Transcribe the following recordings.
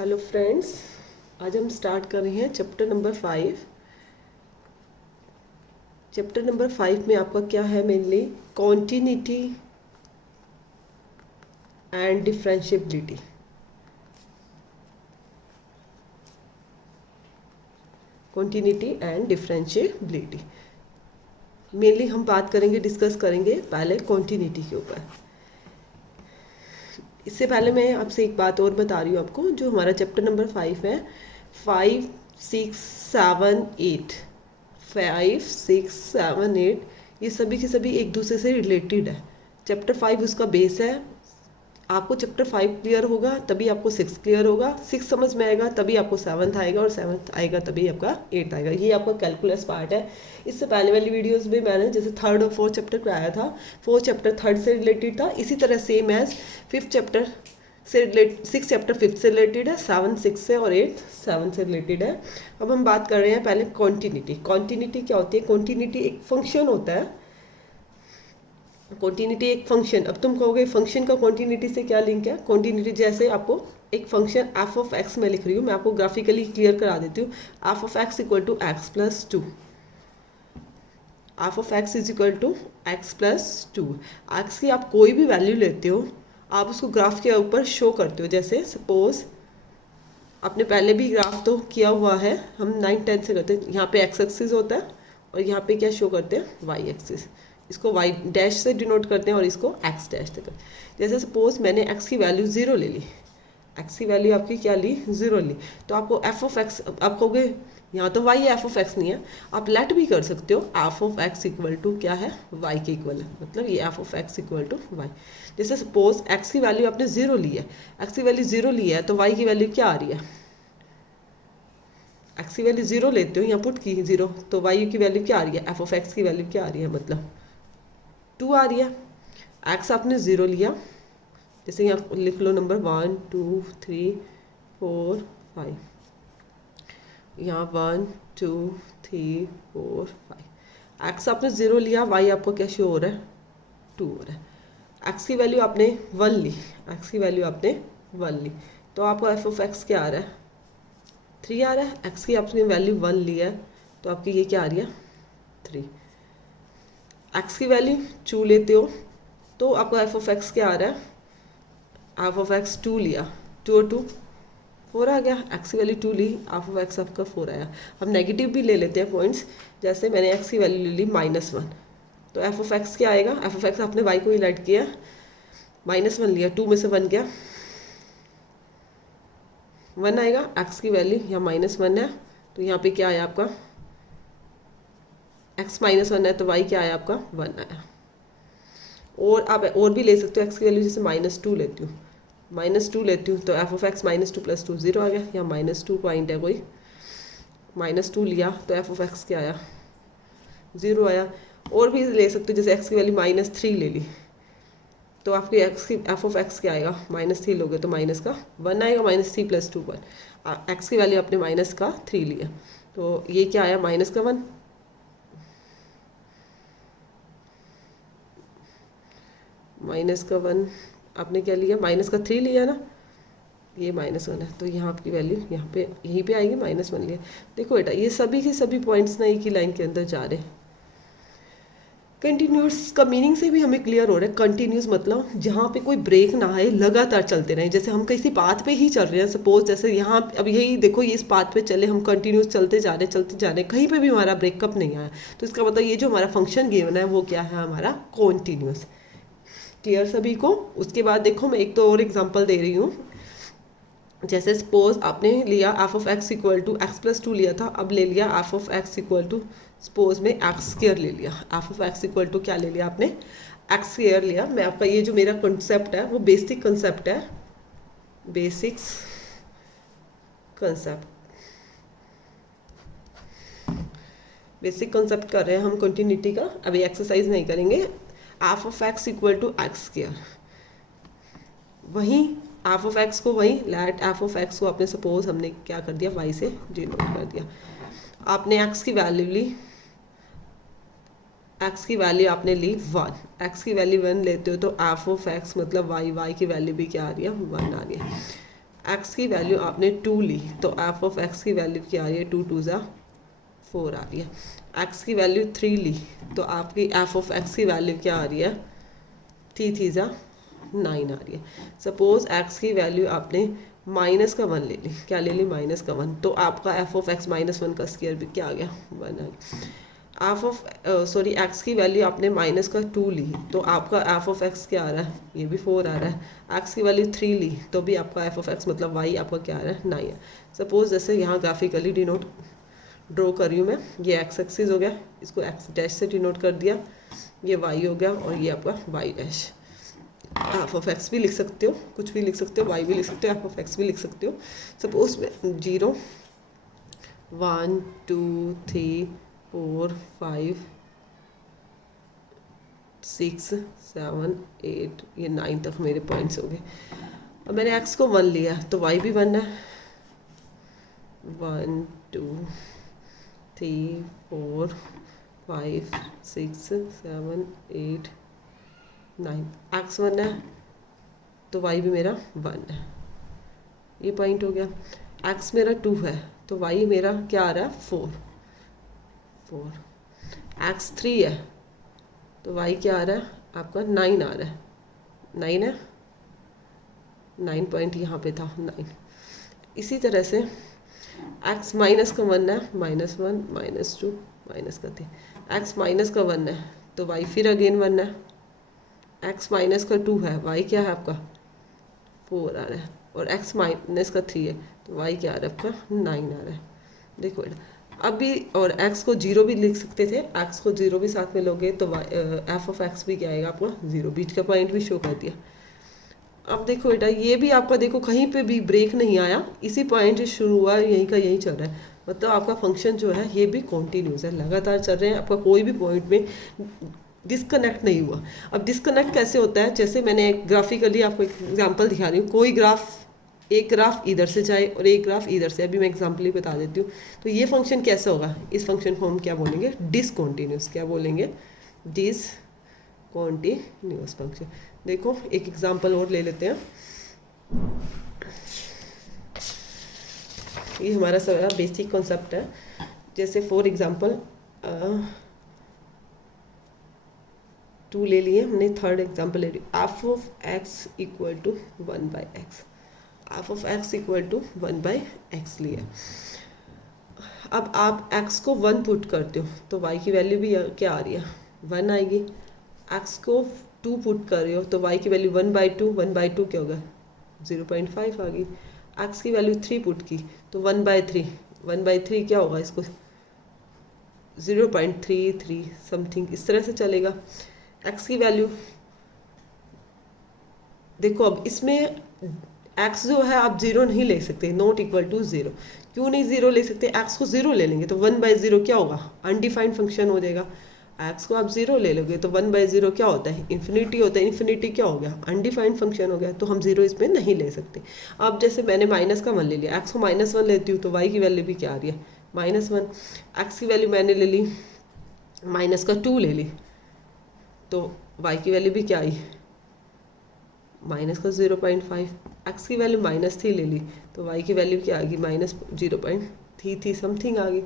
Hello friends, आज हम start कर रहे हैं चैप्टर नंबर 5। चैप्टर नंबर 5 में आपका क्या है? Mainly continuity and differentiability. Continuity and differentiability mainly हम बात करेंगे, डिस्कस करेंगे पहले कॉन्टिन्यूटी के ऊपर। इससे पहले मैं आपसे एक बात और बता रही हूँ आपको, जो हमारा चैप्टर नंबर 5 है, 5, 6, 7, 8, 5, 6, 7, 8 ये सभी के सभी एक दूसरे से रिलेटेड है। चैप्टर 5 उसका बेस है। आपको चैप्टर 5 क्लियर होगा तभी आपको 6 क्लियर होगा, 6 समझ में आएगा तभी आपको 7th आएगा, और 7th आएगा तभी आपका 8th आएगा। ये आपका कैलकुलस पार्ट है। इससे पहले वाली वीडियोस में मैंने जैसे 3rd और 4th चैप्टर कराया था, 4th चैप्टर 3rd से रिलेटेड था, इसी तरह सेम एज 5th चैप्टर से रिलेटेड, 6 चैप्टर 5th से रिलेटेड है, 7 6 से और 8 7 से रिलेटेड है। अब हम बात कर रहे हैं पहले कॉन्टिन्यूटी। कॉन्टिन्यूटी क्या होती है? कॉन्टिन्यूटी एक फंक्शन होता है। कॉन्टिन्यूटी एक फंक्शन, अब तुम कहोगे फंक्शन का कॉन्टिन्यूटी से क्या लिंक है? कॉन्टिन्यूटी जैसे आपको एक फंक्शन एफ ऑफ एक्स में लिख रही हूँ, मैं आपको ग्राफिकली क्लियर करा देती हूँ। F of x equal to X plus 2, F of X is equal to X plus 2। X की आप कोई भी वैल्यू लेते हो, आप उसको ग्राफ के ऊपर शो करते हो। जैसे सपोज आपने पहले भी ग्राफ तो किया हुआ है, हम 9 10 से करते हैं। यहाँ पे एक्स एक्सिस होता है और यहाँ पे क्या शो करते हैं? Y axis. इसको वाई डैश से डिनोट करते हैं और इसको एक्स डैश से करते हैं। जैसे सपोज मैंने एक्स की वैल्यू 0 ले ली, एक्स की वैल्यू आपकी क्या ली? 0 ली, तो आपको एफ ऑफ एक्स, आप कहोगे यहाँ तो वाई एफ ऑफ एक्स नहीं है, आप लेट भी कर सकते हो। F of x equal to क्या है? वाई के इक्वल है, मतलब ये F of x equal to Y. जैसे सपोज एक्स की वैल्यू आपने 0 ली है, एक्स की वैल्यू 0 ली है, तो वाई की वैल्यू क्या आ रही है? एक्स की वैल्यू 0 लेते हो, यहाँ पुट की 0, तो वाई की वैल्यू क्या आ रही है? एफ ऑफ एक्स की वैल्यू क्या आ रही है? मतलब 2 आ रही है। एक्स आपने 0 लिया, जैसे यहाँ लिख लो नंबर 1 2 3 4 5, यहाँ 1 2 3 4 5। एक्स आपने 0 लिया, वाई आपको क्या शो हो रहा है? 2 हो रहा है। एक्स की वैल्यू आपने 1 ली, एक्स की वैल्यू आपने 1 ली, तो आपको एफ ऑफ एक्स क्या आ रहा है? 3 आ रहा है। एक्स की आपने वैल्यू 1 ली है, तो आपकी ये क्या आ रही है? 3। एक्स की वैल्यू 2 लेते हो तो आपको एफ ऑफ एक्स क्या आ रहा है? एफ ऑफ एक्स 2 लिया, 2 और 2 4 आ गया। एक्स की वैल्यू 2 ली, एफ ऑफ एक्स आपका 4 आया। हम नेगेटिव भी ले लेते हैं पॉइंट्स, जैसे मैंने एक्स की वैल्यू ले ली -1, तो एफ ऑफ एक्स क्या आएगा? एफ ऑफ एक्स आपने वाई को ही लाइट किया, -1 लिया, 2 में से 1 गया, 1 आएगा। एक्स की वैल्यू यहाँ -1 है, तो यहाँ पे क्या आया आपका? एक्स -1 है, तो वाई क्या आया आपका? 1 आया। और आप और भी ले सकते हो एक्स की वैल्यू, जैसे -2 लेती हूँ, -2 लेती हूँ, तो एफ ऑफ एक्स -2 + 2 0 आ गया। यहाँ -2 पॉइंट है कोई, -2 लिया तो एफ ऑफ एक्स क्या आया? 0 आया। और भी ले सकते हो, जैसे एक्स की वैल्यू -3 ले ली, तो आपकी एक्स की एफ ऑफ एक्स क्या आएगा? -3 लोगे तो माइनस का 1 आएगा, -3 + 2 1। एक्स की वैल्यू आपने -3 लिया, तो ये क्या आया? -1, -1 आपने क्या लिया? -3 लिया ना, ये -1 है, तो यहाँ आपकी वैल्यू यहाँ पे यहीं पे आएगी, -1 लिया। देखो बेटा, ये सभी के सभी पॉइंट्स ना एक ही लाइन के अंदर जा रहे हैं। कंटिन्यूस का मीनिंग से भी हमें क्लियर हो रहा है। कंटिन्यूस मतलब जहाँ पे कोई ब्रेक ना आए, लगातार चलते रहें। जैसे हम किसी पाथ पे ही चल रहे हैं, सपोज जैसे यहाँ अब यही देखो, ये इस पाथ पे चले, हम कंटिन्यूस चलते जा रहे हैं, कहीं पे भी हमारा ब्रेकअप नहीं आया, तो इसका मतलब ये जो हमारा फंक्शन गिवन है वो क्या है? हमारा कॉन्टिन्यूस। क्लियर सभी को? उसके बाद देखो, मैं एक तो और एग्जाम्पल दे रही हूँ। जैसे सपोज आपने लिया F of x equal to X plus 2 लिया था, अब ले लिया F of x equal to, suppose में एक्स स्क्वायर ले लिया। F of x equal to क्या ले लिया आपने? एक्स स्क्वायर लिया। मैं आपका ये जो मेरा कंसेप्ट है वो बेसिक कंसेप्ट है, बेसिक्स कंसेप्ट, बेसिक कंसेप्ट कर रहे हैं हम कंटिन्यूटी का। अभी एक्सरसाइज नहीं करेंगे। F of x equal to X square, वहीं एफ ऑफ एक्स को वहीं लेट एफ ऑफ एक्स को आपने सपोज हमने क्या कर दिया? वाई से डिनोट कर दिया। आपने एक्स की वैल्यू ली, एक्स की वैल्यू आपने ली 1, एक्स की वैल्यू 1 लेते हो तो एफ ऑफ एक्स मतलब वाई, वाई की वैल्यू भी क्या आ रही है? 1 आ रही है। एक्स की वैल्यू आपने 2 ली तो एफ ऑफ एक्स की वैल्यू क्या आ रही है, 2 2 ज़ा 4 आ रही है। एक्स की वैल्यू 3 ली तो आपकी एफ ऑफ एक्स की वैल्यू क्या आ रही है, 3 3 ज़ा 9 आ रही है। सपोज एक्स की वैल्यू आपने माइनस का 1 ले ली, क्या ले ली, माइनस का 1, तो आपका एफ ऑफ एक्स -1 का स्क्वायर भी क्या आ गया, 1 आ गया। एफ ऑफ सॉरी एक्स की वैल्यू आपने माइनस का 2 ली तो आपका एफ ऑफ एक्स क्या आ रहा है, ये भी 4 आ रहा है। एक्स की वैल्यू 3 ली तो भी आपका एफ ऑफ एक्स मतलब वाई आपका क्या आ रहा है, 9 है। सपोज जैसे यहाँ ग्राफिकली डिनोट ड्रॉ कर रही हूँ मैं, ये एक्स एक्सिस हो गया, इसको एक्स डैश से डिनोट कर दिया, ये वाई हो गया और ये आपका Y dash. F of X भी लिख सकते हो, कुछ भी लिख सकते हो, वाई भी लिख सकते हो, एफ ऑफ एक्स भी लिख सकते हो। सपोज में 0 1 2 3 4 5 6 7 8 ये 9 तक मेरे पॉइंट्स हो गए। अब मैंने एक्स को 1 लिया तो वाई भी 1 है, 1 2 3 4 5 6 7 8 9, एक्स 1 है तो वाई भी मेरा 1 है, ये पॉइंट हो गया। एक्स मेरा 2 है तो वाई मेरा क्या आ रहा है, 4। एक्स 3 है तो वाई क्या आ रहा है आपका, 9 आ रहा है, 9 है, 9 पॉइंट यहाँ पे था 9। इसी तरह से एक्स माइनस का 1 है, -1 -2 माइनस का 3, एक्स माइनस का 1 है तो वाई फिर अगेन 1 है। एक्स माइनस का 2 है, वाई क्या है आपका 4 आ रहा है, और एक्स माइनस का 3 है तो वाई क्या आ रहा है आपका 9 आ रहा है। देखो अभी, और एक्स को 0 भी लिख सकते थे, एक्स को 0 भी साथ में लोगे तो एफ ऑफ एक्स भी क्या आएगा आपका 0, बीच का पॉइंट भी शो कर दिया। अब देखो बेटा ये भी आपका देखो कहीं पे भी ब्रेक नहीं आया, इसी पॉइंट से शुरू हुआ, यहीं का यहीं चल रहा है, मतलब आपका फंक्शन जो है ये भी कॉन्टीन्यूस है, लगातार चल रहे हैं, आपका कोई भी पॉइंट में डिस्कनेक्ट नहीं हुआ। अब डिस्कनेक्ट कैसे होता है, जैसे मैंने एक ग्राफिकली आपको एक एग्जांपल दिखा रही हूँ, कोई ग्राफ, एक ग्राफ इधर से जाए और एक ग्राफ इधर से, अभी मैं एग्जांपल ही बता देती हूँ। तो ये फंक्शन कैसा होगा, इस फंक्शन को हम क्या बोलेंगे, डिसकॉन्टीन्यूस, क्या बोलेंगे, डिसकॉन्टीन्यूस फंक्शन। देखो एक एग्जांपल और ले लेते हैं, ये हमारा सारा बेसिक कॉन्सेप्ट है। जैसे फॉर एग्जांपल 2 ले लिए हमने, थर्ड एग्जांपल ले रही, F of x equal to 1/x, F of x equal to 1/x लिया। अब आप x को 1 पुट करते हो तो y की वैल्यू भी क्या आ रही है, 1 आएगी। x को 2 पुट कर रहे हो तो y की वैल्यू 1/2, 1/2 क्या होगा 0.5 आ गई। x की वैल्यू 3 पुट की तो 1/3, 1/3 क्या होगा, इसको 0.33 समथिंग इस तरह से चलेगा। x की वैल्यू देखो, अब इसमें x जो है आप 0 नहीं ले सकते, नॉट इक्वल टू 0। क्यों नहीं 0 ले सकते, x को 0 ले लेंगे तो 1/0 क्या होगा, अनडिफाइंड फंक्शन हो जाएगा। x को आप 0 ले लोगे तो 1/0 क्या होता है, इन्फिनिटी होता है, इन्फिनिटी क्या हो गया, अनडिफाइंड फंक्शन हो गया, तो हम 0 इसमें नहीं ले सकते। अब जैसे मैंने माइनस का 1 ले लिया, x को -1 लेती हूँ तो y की वैल्यू भी क्या आ रही है, -1। x की वैल्यू मैंने ले ली, -2 ले ली तो y की वैल्यू भी क्या आई, -0.5। x की वैल्यू -3 ले ली तो y की वैल्यू क्या आ गई, -0.33 समथिंग आ गई।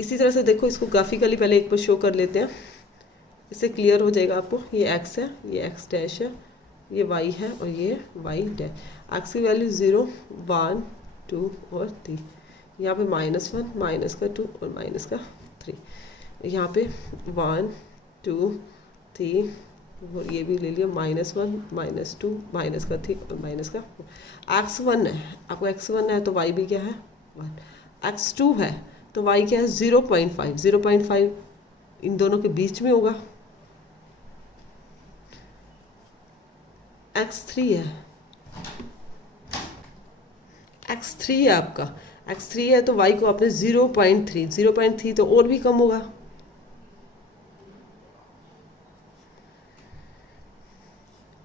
इसी तरह से देखो, इसको ग्राफिकली पहले एक बार शो कर लेते हैं, इससे क्लियर हो जाएगा आपको। ये x है, ये x डैश है, ये y है और ये y डैश। x की वैल्यू 0 1 2 और 3, यहाँ पे -1 -2 और -3, यहाँ पे 1 2 3 और ये भी ले लिया, -1 -2 -3 और -4। x1 है, आपको x1 है तो y भी क्या है 1, x2 है तो y क्या है 0.5, 0.5 इन दोनों के बीच में होगा। x3 है, x3 है आपका, x3 है तो y को आपने 0.3, 0.3 तो और भी कम होगा।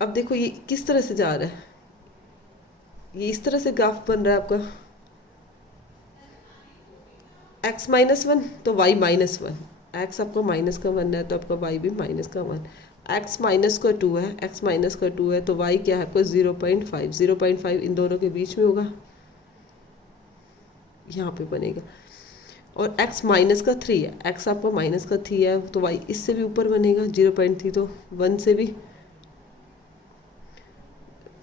अब देखो ये किस तरह से जा रहा है, ये इस तरह से ग्राफ बन रहा है आपका, x -1 तो y -1, x आपका -1 है तो आपका y भी -1, एक्स माइनस का 2 है, एक्स माइनस का 2 है तो वाई क्या है आपका 0.5, 0.5 इन दोनों के बीच में होगा, यहाँ पे बनेगा। और x माइनस का 3 है, x आपका माइनस का 3 है तो y इससे भी ऊपर बनेगा 0.3, तो 1 से भी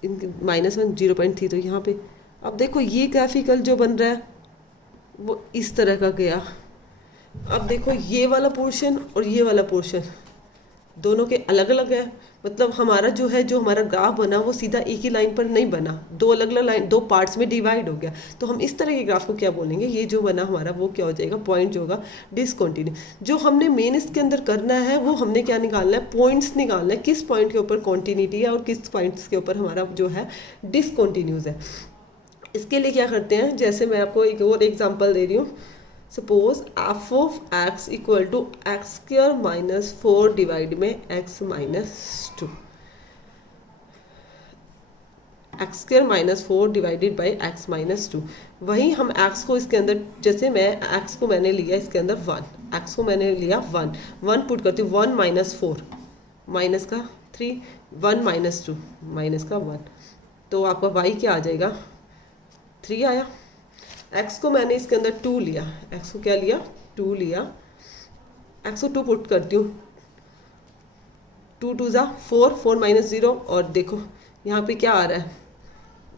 -1 0.3, तो यहाँ पे अब देखो ये ग्राफिकल जो बन रहा है वो इस तरह का गया। अब देखो ये वाला पोर्शन और ये वाला पोर्शन दोनों के अलग अलग है, मतलब हमारा जो है जो हमारा ग्राफ बना वो सीधा एक ही लाइन पर नहीं बना, दो अलग अलग लाइन, दो पार्ट्स में डिवाइड हो गया। तो हम इस तरह के ग्राफ को क्या बोलेंगे, ये जो बना हमारा वो क्या हो जाएगा, पॉइंट जो होगा डिसकंटिन्यू। जो हमने मेन इसके अंदर करना है वो हमने क्या निकालना है, पॉइंट्स निकालना है, किस पॉइंट के ऊपर कॉन्टिन्यूटी है और किस पॉइंट्स के ऊपर हमारा जो है डिसकंटिन्यूज है। इसके लिए क्या करते हैं, जैसे मैं आपको एक और एग्जाम्पल दे रही हूँ। Suppose f of x equal to x square minus 4 divide में x minus 2, x square minus 4 divided by x minus 2। वहीं हम एक्स को इसके अंदर, जैसे मैं एक्स को मैंने लिया इसके अंदर 1, एक्स को मैंने लिया 1 पुट करती हूँ, 1 माइनस 4 माइनस का 3, 1 माइनस 2 माइनस का 1, तो आपका वाई क्या आ जाएगा 3 आया। x को मैंने इसके अंदर 2 लिया, x को क्या लिया 2 लिया, x को 2 पुट करती हूँ, 2 2 ज़ा 4, 4 माइनस 0, और देखो यहाँ पे क्या आ रहा है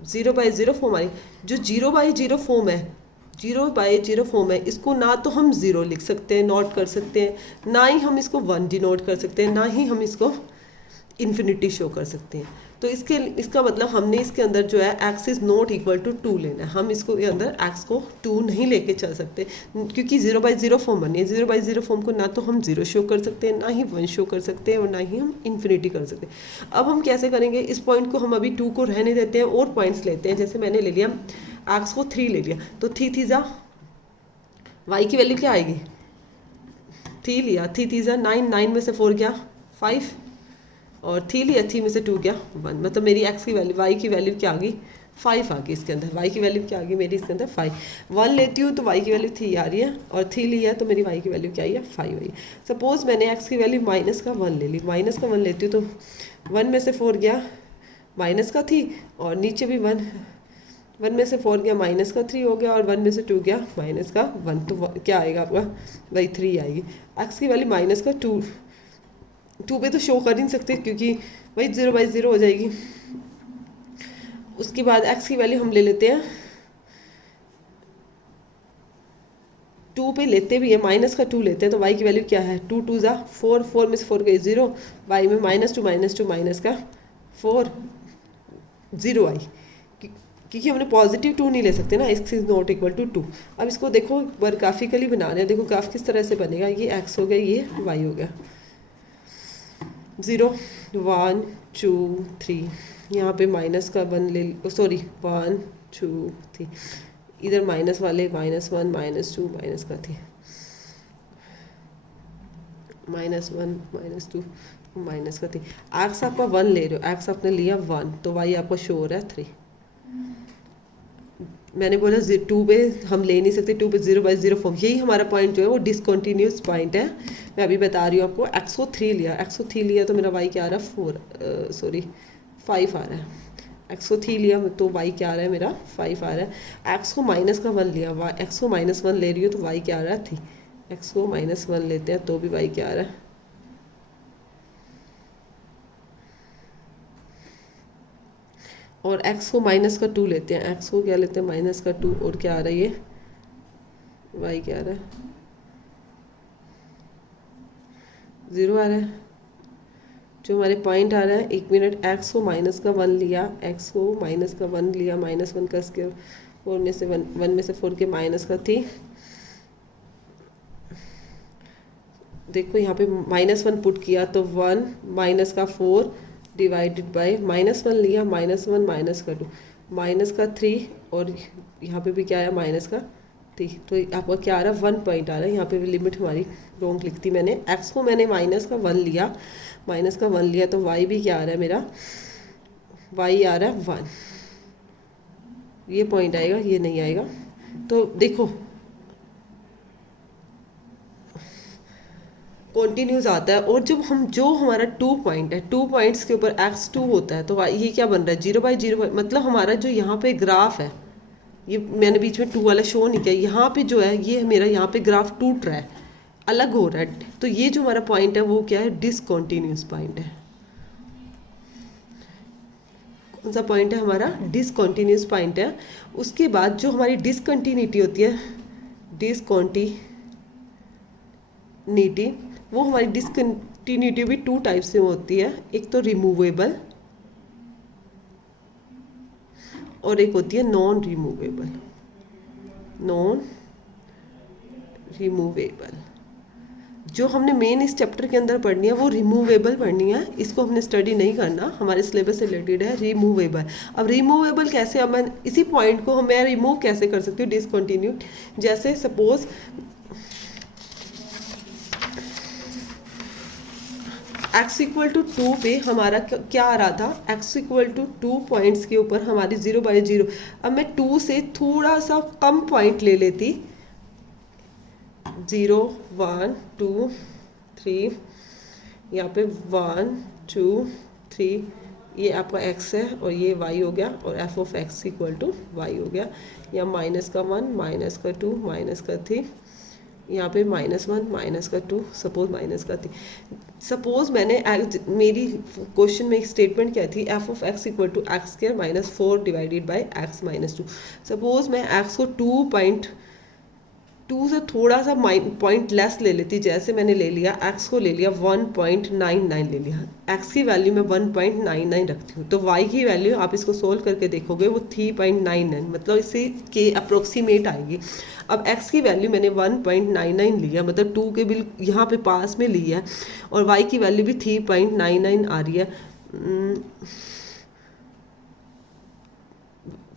0/0 फॉर्म आ रही, जो 0/0 फॉर्म है, 0/0 फॉर्म है, इसको ना तो हम 0 लिख सकते हैं नोट कर सकते हैं, ना ही हम इसको 1 डिनोट कर सकते हैं, ना ही हम इसको इन्फिनिटी शो कर सकते हैं। तो इसका मतलब हमने इसके अंदर जो है x is not equal to 2 लेना है, हम इसको अंदर x को 2 नहीं लेके चल सकते क्योंकि 0/0 फॉर्म बनी है। 0/0 फॉर्म को ना तो हम 0 शो कर सकते हैं, ना ही 1 शो कर सकते हैं, और ना ही हम इन्फिनिटी कर सकते हैं। अब हम कैसे करेंगे, इस पॉइंट को हम अभी 2 को रहने देते हैं और पॉइंट्स लेते हैं। जैसे मैंने ले लिया x को 3 ले लिया, तो 3 3 ज़ा y की वैल्यू क्या आएगी, 3 लिया, 3 3 ज़ा 9, 9 में से 4 गया 5, और 3 लिया, 3 में से 2 गया 1, मतलब मेरी x की वैल्यू, y की वैल्यू क्या आ गई 5 आ गई इसके अंदर, y की वैल्यू क्या आ गई मेरी इसके अंदर 5। 1 लेती हूँ तो y की वैल्यू 3 आ रही है, और 3 लिया तो मेरी y की वैल्यू क्या आई है 5 आई है। सपोज मैंने x की वैल्यू माइनस का 1 ले ली, माइनस का 1 लेती हूँ तो 1 में से 4 गया माइनस का 3, और नीचे भी 1 में से 4 गया माइनस का 3 हो गया, और 1 में से 2 गया माइनस का 1, तो क्या आएगा आपका वही 3 आएगी। x की वैल्यू माइनस का 2 पे तो शो कर ही नहीं सकते क्योंकि वही 0/0 हो जाएगी। उसके बाद x की वैल्यू हम ले लेते हैं 2 पे लेते भी है, माइनस का 2 लेते हैं, तो y की वैल्यू क्या है 2 2 ज़ा 4, 4 में से 4 गए 0, y में -2 माइनस का 4 0 आई, क्योंकि हमने पॉजिटिव 2 नहीं ले सकते ना, x is not equal to 2। अब इसको देखो ग्राफिकली बना रहे हैं, देखो ग्राफ किस तरह से बनेगा, ये x हो गया, ये y हो गया, 0 1 2 3, यहाँ पे माइनस का 1 ले, सॉरी 1 2 3, इधर माइनस वाले -1 -2 माइनस का 3, -1 -2 माइनस का 3, एक्स आपका 1 ले रहे हो, एक्स आपने लिया 1, तो वाई आपका शो हो रहा है 3। मैंने बोला 2 पे हम ले नहीं सकते, 2 पे 0/0 फॉर्म, यही हमारा पॉइंट जो है वो डिसकंटिन्यूस पॉइंट है। मैं अभी बता रही हूँ आपको, x को 3 लिया, x को 3 लिया तो मेरा y क्या आ रहा है 5 आ रहा है, x को 3 लिया तो y क्या आ रहा है मेरा 5 आ रहा है। x को माइनस का 1 लिया, x को -1 ले रही हो तो y क्या आ रहा है 3, x को -1 लेते हैं तो भी y क्या आ रहा है, और x को माइनस का 2 लेते हैं, x को क्या लेते हैं माइनस का 2, और क्या आ रहा है ये y क्या आ रहा है 0 आ रहा है। जो हमारे पॉइंट आ रहा है, 1 मिनट, x को माइनस का 1 लिया, x को माइनस का 1 लिया, -1 का स्क्वायर, 4 में से 1 में से 4 के माइनस का 3, देखो यहाँ पे -1 पुट किया तो 1 माइनस का 4 डिवाइडेड बाय -1 लिया, -1 माइनस का 2 माइनस का 3, और यहाँ पे भी क्या आया माइनस का 3, तो आपका क्या आ रहा है 1 पॉइंट आ रहा है। यहाँ पे भी लिमिट हमारी रॉन्ग लिखती मैंने, x को मैंने माइनस का 1 लिया, तो y भी क्या आ रहा है मेरा, y आ रहा है 1, ये पॉइंट आएगा, ये नहीं आएगा। तो देखो कॉन्टिन्यूस आता है। और जब जो हमारा 2 पॉइंट है, 2 पॉइंट्स के ऊपर x2 होता है, तो ये क्या बन रहा है 0/0, मतलब हमारा जो यहाँ पे ग्राफ है, ये मैंने बीच में 2 वाला शो नहीं किया, यहाँ पे जो है ये मेरा यहाँ पे ग्राफ टूट रहा है, अलग हो रहा है। तो ये जो हमारा पॉइंट है वो क्या है, डिसकॉन्टिन्यूस पॉइंट है। कौन सा पॉइंट है हमारा, डिसकॉन्टिन्यूस पॉइंट है। उसके बाद जो हमारी डिसकंटिन्यूटी होती है, डिसकंटिन्यूटी, वो हमारी डिसकंटिन्यूटी भी 2 टाइप से होती है। एक तो रिमूवेबल और एक होती है नॉन रिमूवेबल। नॉन रिमूवेबल जो हमने मेन इस चैप्टर के अंदर पढ़नी है वो रिमूवेबल पढ़नी है, इसको हमने स्टडी नहीं करना, हमारे सिलेबस से रिलेटेड है रिमूवेबल। अब रिमूवेबल कैसे, अब मैं इसी पॉइंट को मैं रिमूव कैसे कर सकती हूँ डिसकंटिन्यूड। जैसे सपोज x इक्वल टू 2 पे हमारा क्या आ रहा था, x इक्वल टू 2 पॉइंट्स के ऊपर हमारी 0/0। अब मैं 2 से थोड़ा सा कम पॉइंट ले लेती, 0 1 2 3, यहाँ पे 1 2 3, ये आपका x है और ये y हो गया, और f of x equal to y हो गया। यहाँ -1 -2 -3, यहाँ पे -1 -2, सपोज -3। सपोज मैंने मेरी क्वेश्चन में एक स्टेटमेंट क्या थी, f of x equal to x² -4 divided by x -2। Suppose मैं x को 2 से थोड़ा सा पॉइंट लेस ले लेती, जैसे मैंने ले लिया x को ले लिया 1.99 ले लिया, x की वैल्यू मैं 1.99 रखती हूँ, तो y की वैल्यू आप इसको सोल्व करके देखोगे वो 3.99, मतलब इसी के अप्रोक्सीमेट आएगी। अब x की वैल्यू मैंने 1.99 लिया, मतलब 2 के बिल यहाँ पे पास में ली है, और y की वैल्यू भी 3.99 आ रही है।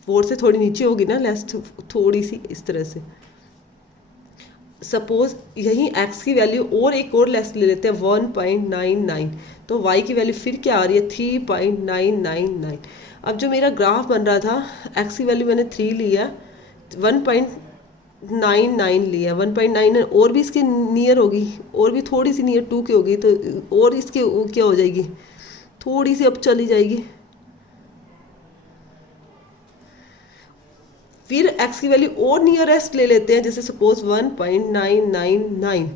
4 से थोड़ी नीचे होगी ना, लेस थोड़ी सी इस तरह से। सपोज यही x की वैल्यू और एक और लेस ले लेते हैं 1.99, तो y की वैल्यू फिर क्या आ रही है 3.999। अब जो मेरा ग्राफ बन रहा था, x की वैल्यू मैंने 3 लिया, 1.99 लिया, 1.99 और भी इसके नियर होगी, और भी थोड़ी सी नियर 2 की होगी, तो और इसके क्या हो जाएगी, थोड़ी सी अब चली जाएगी। फिर x की वैल्यू और नियरेस्ट ले लेते हैं, जैसे सपोज 1.999,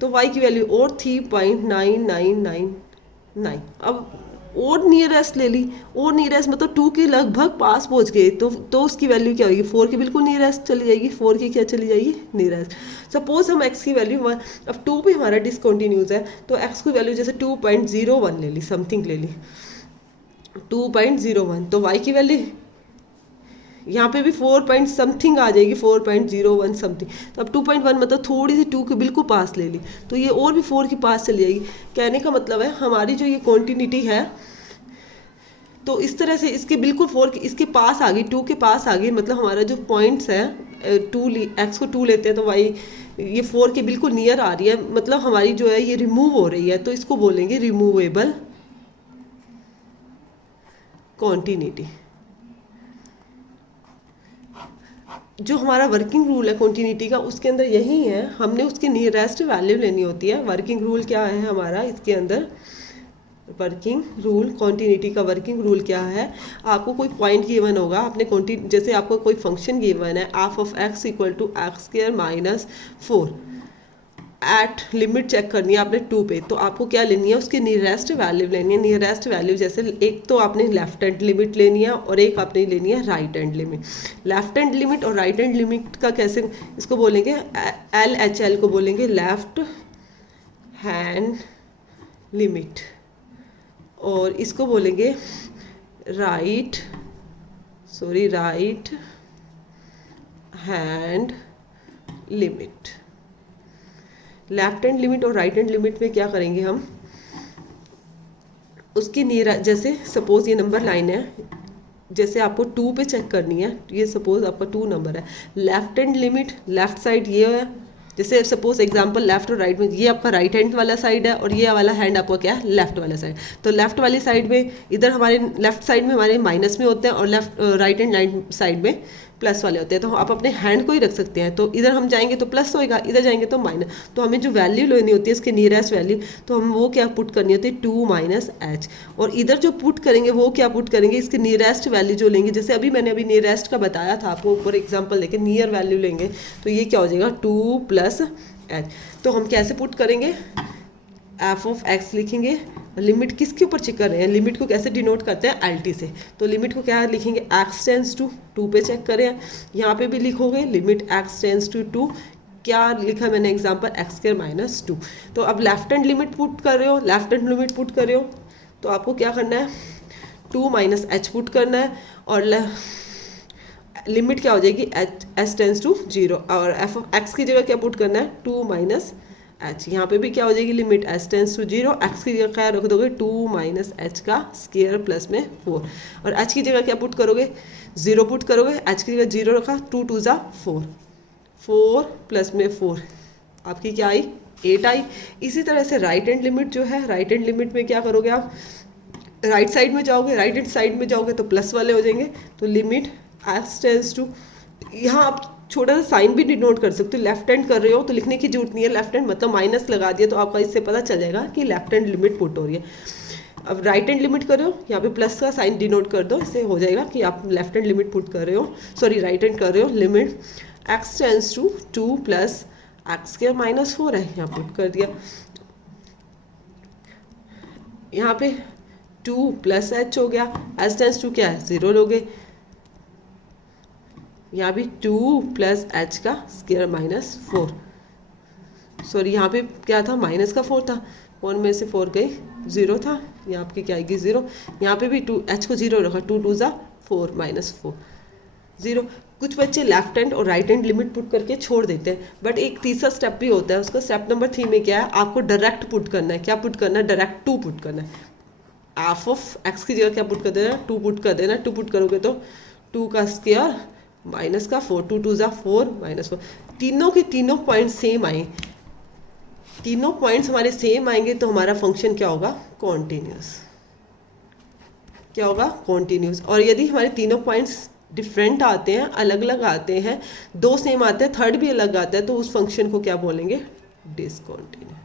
तो y की वैल्यू और 3.9999। अब और नियरेस्ट ले ली, और नियरेस्ट मतलब 2 के लगभग पास पहुंच गए, तो उसकी वैल्यू क्या होगी, 4 की बिल्कुल नियरेस्ट चली जाएगी, 4 की क्या चली जाएगी, नियरेस्ट। सपोज हम x की वैल्यू 1, अब 2 भी हमारा डिसकंटिन्यूस है, तो x की वैल्यू जैसे 2.01 ले ली, समथिंग ले ली 2.01, तो y की वैल्यू यहाँ पे भी 4 पॉइंट समथिंग आ जाएगी, 4.01 समथिंग। तो अब 2.1 मतलब थोड़ी सी 2 के बिल्कुल पास ले ली, तो ये और भी 4 के पास चली जाएगी। कहने का मतलब है हमारी जो ये कॉन्टिन्यूटी है, तो इस तरह से इसके बिल्कुल 4 इसके पास आ गई, 2 के पास आ गई, मतलब हमारा जो पॉइंट्स है x को 2 लेते हैं तो y ये 4 के बिल्कुल नियर आ रही है, मतलब हमारी जो है ये रिमूव हो रही है, तो इसको बोलेंगे रिमूवेबल कॉन्टिन्यूटी। जो हमारा वर्किंग रूल है कॉन्टिन्यूटी का, उसके अंदर यही है, हमने उसकी नियरेस्ट वैल्यू लेनी होती है। वर्किंग रूल क्या है हमारा इसके अंदर, वर्किंग रूल कॉन्टिन्यूटी का वर्किंग रूल क्या है, आपको कोई पॉइंट गिवन होगा, आपने जैसे आपको कोई फंक्शन गिवन है f of x equal to x² -4, at limit check करनी है आपने 2 पे, तो आपको क्या लेनी है, उसकी नियरेस्ट वैल्यू लेनी है। नियरेस्ट वैल्यू जैसे एक तो आपने लेफ्ट हैंड लिमिट लेनी है और एक आपने लेनी है right hand limit. Left hand limit और राइट हैंड लिमिट का कैसे, इसको बोलेंगे LHL को बोलेंगे लेफ्ट हैंड लिमिट, और इसको बोलेंगे right hand limit. Left hand limit और राइट हैंड लिमिट में क्या करेंगे हम, उसकी जैसे सपोज ये नंबर लाइन है, जैसे आपको 2 पे चेक करनी है, ये सपोज आपका 2 नंबर है, left hand limit left side ये है, जैसे सपोज एग्जांपल लेफ्ट और राइट में, ये आपका राइट हैंड वाला साइड है और ये वाला हैंड आपका क्या है लेफ्ट वाला साइड। तो लेफ्ट वाली साइड में इधर हमारे लेफ्ट साइड में हमारे माइनस में होते हैं और लेफ्ट राइट हैंड साइड में प्लस वाले होते हैं, तो आप अपने हैंड को ही रख सकते हैं। तो इधर हम जाएंगे तो प्लस होएगा, इधर जाएंगे तो माइनस। तो हमें जो वैल्यू लेनी होती है इसके नियरेस्ट वैल्यू, तो हम वो क्या पुट करनी होती है 2 माइनस एच। और इधर जो पुट करेंगे वो क्या पुट करेंगे, इसके नियरेस्ट वैल्यू जो लेंगे, जैसे अभी मैंने अभी नियरेस्ट का बताया था आपको, फॉर एग्जाम्पल लेके नियर वैल्यू लेंगे तो ये क्या हो जाएगा 2 प्लस एच। तो हम कैसे पुट करेंगे, एफ ऑफ एक्स लिखेंगे, लिमिट किसके ऊपर चेक कर रहे हैं, लिमिट को कैसे डिनोट करते हैं एल टी से। तो लिमिट को क्या लिखेंगे, एक्स टेंस टू 2 पे चेक करें, यहाँ पे भी लिखोगे लिमिट एक्स टेंस टू 2, क्या लिखा मैंने एग्जाम्पल एक्स स्क्वायर माइनस 2। तो अब लेफ्ट हैंड लिमिट पुट कर रहे हो, लेफ्ट हैंड लिमिट पुट कर रहे हो तो आपको क्या करना है 2 माइनस एच पुट करना है, और लिमिट क्या हो जाएगी एच एस टेंस टू 0, और एफ ऑफ एक्स की जगह क्या पुट करना है 2 माइनस एच। यहाँ पे भी क्या हो जाएगी limit H tends to 0, X की जगह क्या रख दोगे 2 माइनस एच का स्क्वायर प्लस में 4, और एच की जगह क्या पुट करोगे 0 पुट करोगे, एच की जगह 0 रखा, 2 2 ज़ा 4, 4 प्लस में 4 आपकी क्या आई 8 आई। इसी तरह से राइट हैंड लिमिट जो है, राइट हैंड लिमिट में क्या करोगे आप, राइट साइड में जाओगे, राइट हैंड साइड में जाओगे तो प्लस वाले हो जाएंगे, तो लिमिट एक्स टेंस टू, यहाँ आप छोटा सा साइन भी डिनोट कर सकते हो, लेफ्ट हैंड कर रहे हो तो लिखने की जरूरत नहीं है, लेफ्ट हैंड मतलब माइनस लगा दिया तो आपका इससे पता चल जाएगा कि लेफ्ट हैंड लिमिट पुट हो रही है। अब राइट हैंड लिमिट कर रहे हो, यहाँ पे प्लस का साइन डिनोट कर दो, इससे हो जाएगा कि आप लेफ्ट हैंड लिमिट पुट कर रहे हो, सॉरी राइट हैंड कर रहे हो, limit X tends to 2 plus X square minus 4 है, यहाँ पुट कर दिया। यहाँ पे 2 प्लस एच हो गया, एच टेंस टू क्या है 0 लोगे, यहाँ भी 2 प्लस एच का स्क्वायर माइनस 4, सॉरी यहाँ पे क्या था माइनस का 4 था, 1 में से 4 गई 0 था, यहाँ आपकी क्या आएगी 0, यहाँ पे भी 2 एच को 0 रखा, 2 2 ज़ा 4 माइनस 4 0। कुछ बच्चे लेफ्ट हैंड और राइट हैंड लिमिट पुट करके छोड़ देते हैं, बट एक तीसरा स्टेप भी होता है, उसका स्टेप नंबर 3 में क्या है, आपको डायरेक्ट पुट करना है, क्या पुट करना है डायरेक्ट 2 पुट करना है, एफ ऑफ एक्स की जगह क्या पुट कर देना 2 पुट कर देना, 2 पुट करोगे तो 2 का स्क्वायर माइनस का 4, 2 2 ज़ा 4 माइनस 4, तीनों के तीनों पॉइंट सेम आए, तीनों पॉइंट्स हमारे सेम आएंगे तो हमारा फंक्शन क्या होगा कॉन्टिन्यूस, क्या होगा कॉन्टिन्यूस। और यदि हमारे तीनों पॉइंट्स डिफरेंट आते हैं, अलग अलग आते हैं, 2 सेम आते हैं, थर्ड भी अलग आता है, तो उस फंक्शन को क्या बोलेंगे डिसकॉन्टिन्यूस।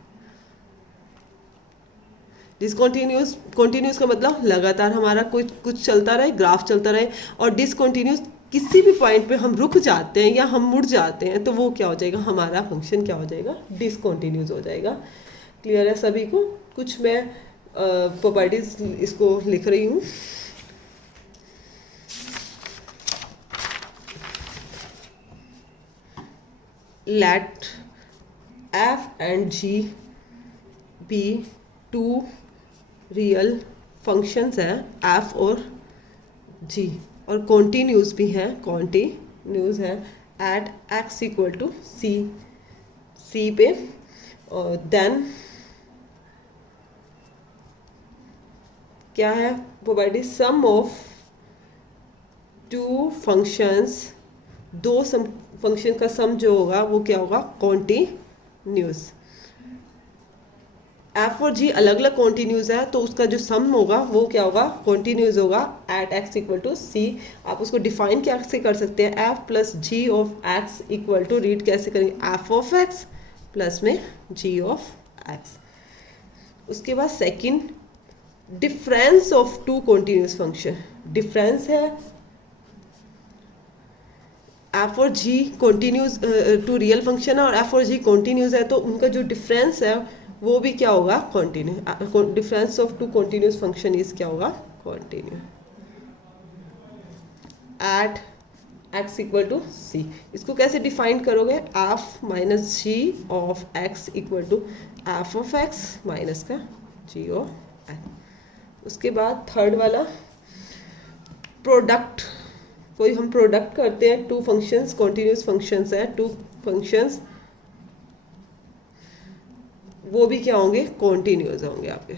डिसकॉन्टिन्यूस, कॉन्टिन्यूस का मतलब लगातार हमारा कुछ चलता रहे, ग्राफ चलता रहे, और डिसकॉन्टिन्यूस किसी भी पॉइंट पे हम रुक जाते हैं या हम मुड़ जाते हैं तो वो क्या हो जाएगा, हमारा फंक्शन क्या हो जाएगा डिसकॉन्टिन्यूस हो जाएगा। क्लियर है सभी को। कुछ मैं प्रॉपर्टीज इसको लिख रही हूँ। Let F and G be 2 real functions हैं, एफ और जी, और कॉन्टिन्यूस भी हैं, कॉन्टिन्यूस है at x equal to C, C पे, और देन क्या है provided sum of 2 functions, 2 function का सम जो होगा वो क्या होगा कॉन्टिन्यूस। एफ और जी अलग अलग कॉन्टिन्यूस है तो उसका जो सम होगा वो क्या होगा कॉन्टिन्यूस होगा at x equal to c. आप उसको डिफाइन कैसे कर सकते हैं, f plus g of x equal to, read कैसे करेंगे एफ ऑफ एक्स प्लस में जी ऑफ एक्स। उसके बाद second difference of 2 continuous function, difference है एफ और जी कॉन्टिन्यूस 2 रियल फंक्शन है और एफ और जी कॉन्टिन्यूस है, तो उनका जो डिफरेंस है वो भी क्या होगा continue. Difference of 2 continuous function is क्या होगा continue at x equal to c. इसको कैसे डिफाइन करोगे, f minus g of x equal to f of x minus का जी ऑफ एक्स। उसके बाद थर्ड वाला प्रोडक्ट, कोई हम प्रोडक्ट करते हैं 2 फंक्शंस, कॉन्टिन्यूस फंक्शंस है 2 फंक्शंस, वो भी क्या होंगे कॉन्टिन्यूस होंगे आपके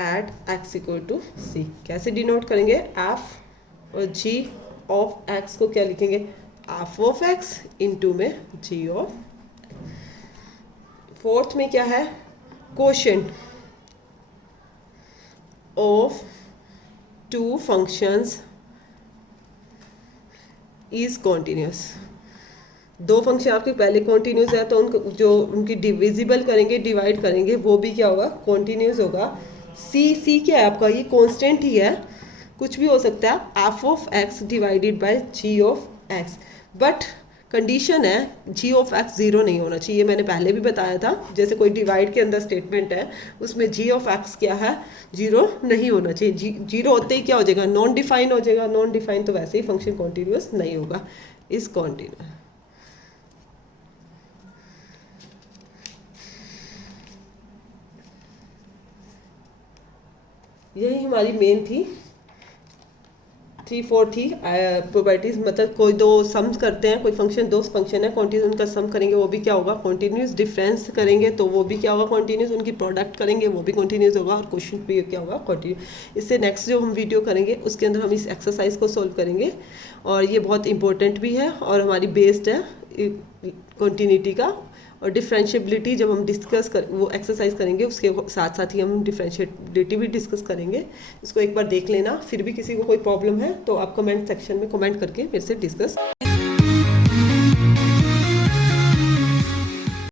एट एक्स इक्वल टू सी। कैसे डिनोट करेंगे, एफ और जी ऑफ एक्स को क्या लिखेंगे एफ ऑफ एक्स इनटू में जी ऑफ। फोर्थ में क्या है quotient of 2 functions is continuous. दो फंक्शन आपके पहले कॉन्टीन्यूस है तो उनको जो उनकी डिविजिबल करेंगे, डिवाइड करेंगे, वो भी क्या होगा, कॉन्टीन्यूस होगा। सी क्या है आपका, ये कांस्टेंट ही है, कुछ भी हो सकता है, f of x divided by g of x. But condition है जी ऑफ एक्स जीरो नहीं होना चाहिए, मैंने पहले भी बताया था। जैसे कोई डिवाइड के अंदर स्टेटमेंट है उसमें जी ऑफ एक्स क्या है, जीरो नहीं होना चाहिए। जीरो होते ही क्या हो जाएगा, नॉन डिफाइन हो जाएगा। नॉन डिफाइन तो वैसे ही फंक्शन कॉन्टीन्यूस नहीं होगा, इज कॉन्टीन्यूस। यही हमारी मेन थी, 3-4 थी प्रॉपर्टीज। मतलब कोई दो सम्स करते हैं, कोई फंक्शन, दो फंक्शन है कॉन्टीन्यूस, उनका सम करेंगे वो भी क्या होगा, कॉन्टीन्यूस। डिफरेंस करेंगे तो वो भी क्या होगा, कॉन्टीन्यूस। उनकी प्रोडक्ट करेंगे वो भी कॉन्टीन्यूस होगा, और क्वेश्चन भी क्या होगा, कॉन्टीन्यूस। इससे नेक्स्ट जो हम वीडियो करेंगे उसके अंदर हम इस एक्सरसाइज को सोल्व करेंगे, और ये बहुत इंपॉर्टेंट भी है और हमारी बेस्ड है कॉन्टीन्यूटी का। और डिफरेंशिएबिलिटी जब हम डिस्कस कर वो एक्सरसाइज करेंगे उसके साथ साथ ही हम डिफरेंशिएबिलिटी भी डिस्कस करेंगे। इसको एक बार देख लेना, फिर भी किसी को कोई प्रॉब्लम है तो आप कमेंट सेक्शन में कमेंट करके मेरे से डिस्कस